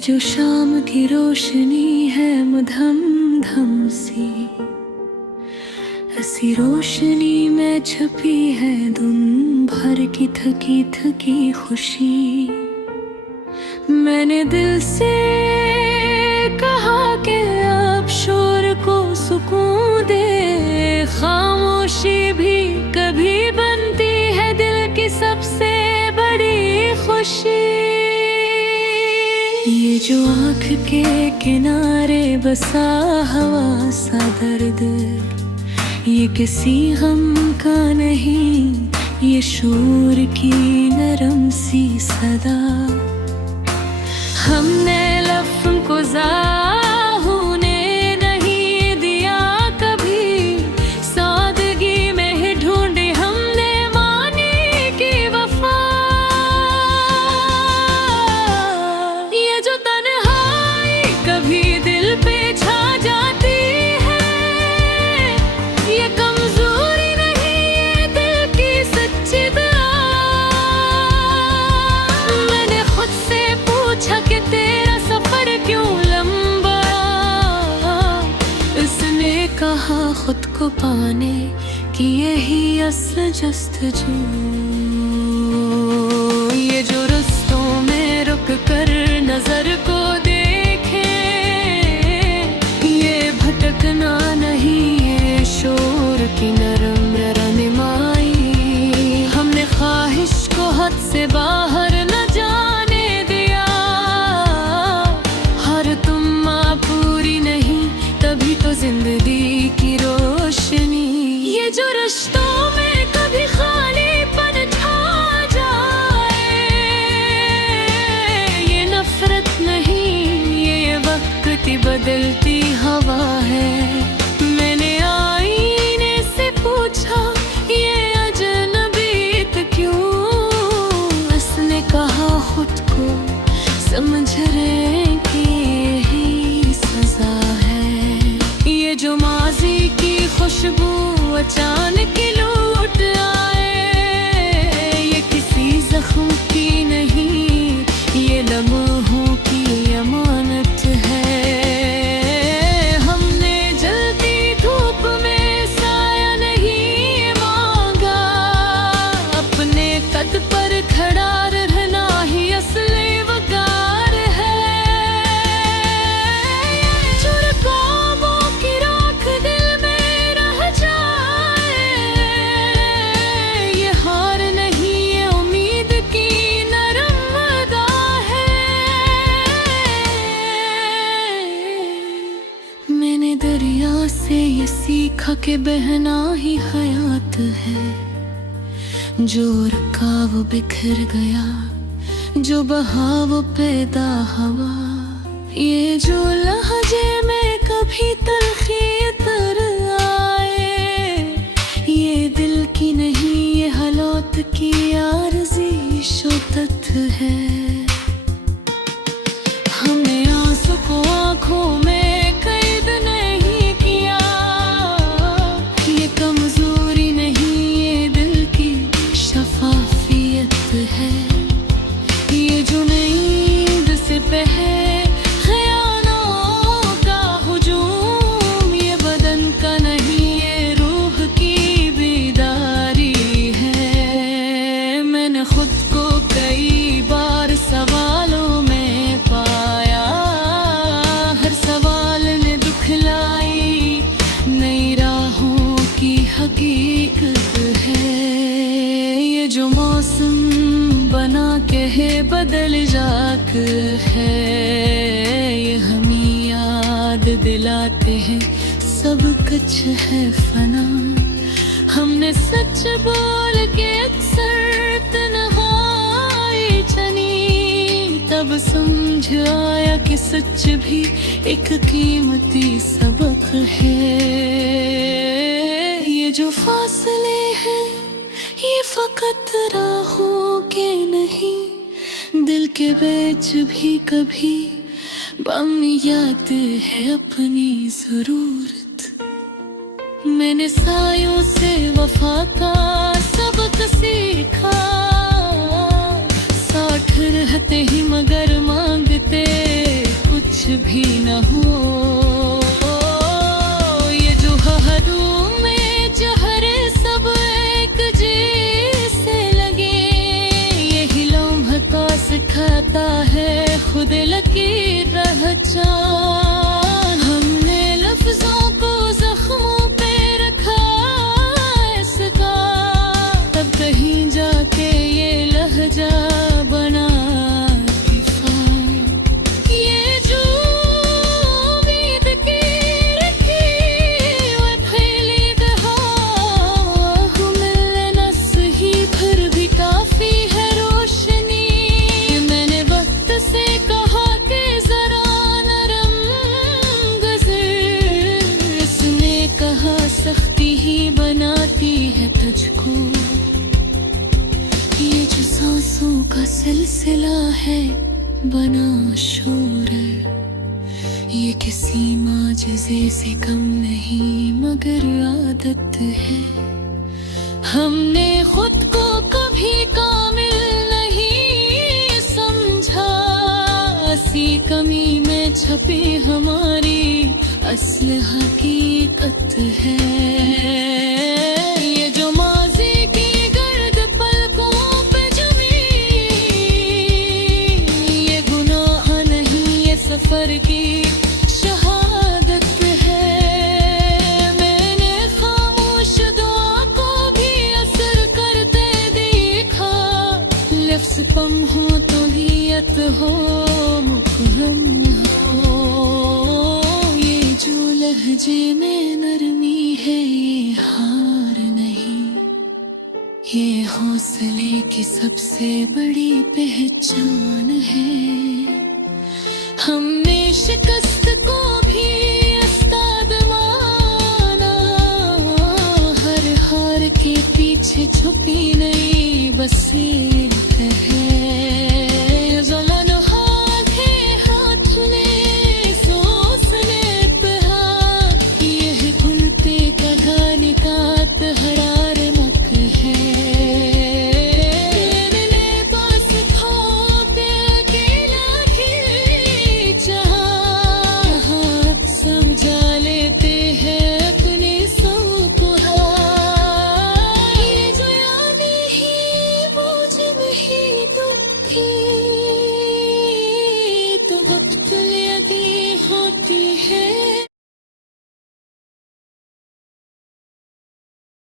जो शाम की रोशनी है मधम धम सी, ऐसी रोशनी में छुपी है दिन भर की थकी थकी खुशी। मैंने दिल से कहा कि अब शोर को सुकून दे, खामोशी भी कभी बनती है दिल की सबसे बड़ी खुशी। ये जो आँख के किनारे बसा हवा सा दर्द, ये किसी गम का नहीं, ये शोर की नरम सी सदा। हमने लफ्ज़ों को होने नहीं दिया कभी, सादगी में ही ढूंढी हमने मानी की वफा। ये जो तन्हाई कभी दिल पे छा जाती है, ये कमजोरी नहीं, ये दिल की सच्ची दुआ। मैंने खुद से पूछा कि तेरा सफर क्यों लंबा, इसने कहा खुद को पाने की यही असल जस्तजू। ये जो रस्तों में रुक कर नजर को देखे, ये भटकना नहीं, ये शोर की नरम रहनुमाई। हमने ख्वाहिश को हद से बाहर न जाने दिया, हर तुम पूरी नहीं तभी तो जिंदगी की रोशनी। ये जो रिश्तों में कभी खालीपन छा जाए, ये नफरत नहीं, ये वक्त की बदलती हवा है। मैंने आईने से पूछा ये अजनबीत क्यों, उसने कहा खुद को समझ रहे कि यही सजा है। ये जो माजी की खुशबू अचानक लूट आए, ये किसी जख्म की नहीं, ये लम्हों की अमानत है। हमने जलती धूप में साया नहीं मांगा, अपने कद पर खड़ा रहना ही असली वकार है। जो रकाबों की राख दिल में रह जाए, ये हार नहीं, ये उम्मीद की नरम अदा है। मैंने दरिया से ये सीखा कि बहना ही हयात है, जो रुका वो बिखर गया, जो बहा वो पैदा हवा। ये जो लहजे में कभी तलखी तर आए, ये दिल की नहीं, ये हालात की आरज़ी शुद्दत है। हमने आंसू को आँखों में कैद नहीं किया, ये कमजोरी नहीं, ये दिल की शफाफियत है। ये जो नींद से पहले ख़यालों का हुजूम, ये बदन का नहीं, ये रूह की बेदारी है। मैंने खुद को कई बार सवालों में पाया, हर सवाल ने दुखलाई नई राहों की हकीकत है। ये जो मौसम बना के है बदल जाक है, ये हमें याद दिलाते हैं सब कुछ है फना। हमने सच बोल के अक्सर तन्हाई चनी, तब समझ आया कि सच भी एक कीमती सबक है। ये जो फासले हैं ये फकत राहों के नहीं, दिल के बीच भी कभी बम याद है अपनी जरूरत। मैंने सायों से वफा का सबक सीखा, साथ रहते ही मगर मांगते कुछ भी न हो। ये जो हदों में जहरे सब एक जैसे लगे, यही लम्हा सिखाता है खुद लकीर पहचान। हमने लफ्जों को जख्मों पे रखा इसका, तब कहीं जाके ये लहजा बना सख्ती ही बनाती है तुझको। ये जो सांसों का सिलसिला है बना शोर, ये किसी माजिज़े से कम नहीं मगर आदत है। हमने खुद को कभी कामिल नहीं समझा, इसी कमी में छपी हमारी असल हकीकत है। ये जो माज़ी की गर्द पलकों पे जमी, ये गुनाह नहीं ये सफर की शहादत है। मैंने खामोश दुआ को भी असर करते देखा, लफ्ज़ कम हो तो नियत हो मुकरम हो। लहजे में नरमी है ये हार नहीं, ये हौसले की सबसे बड़ी पहचान है। हमने शिकस्त को भी उस्ताद माना, हर हार के पीछे छुपी नहीं बस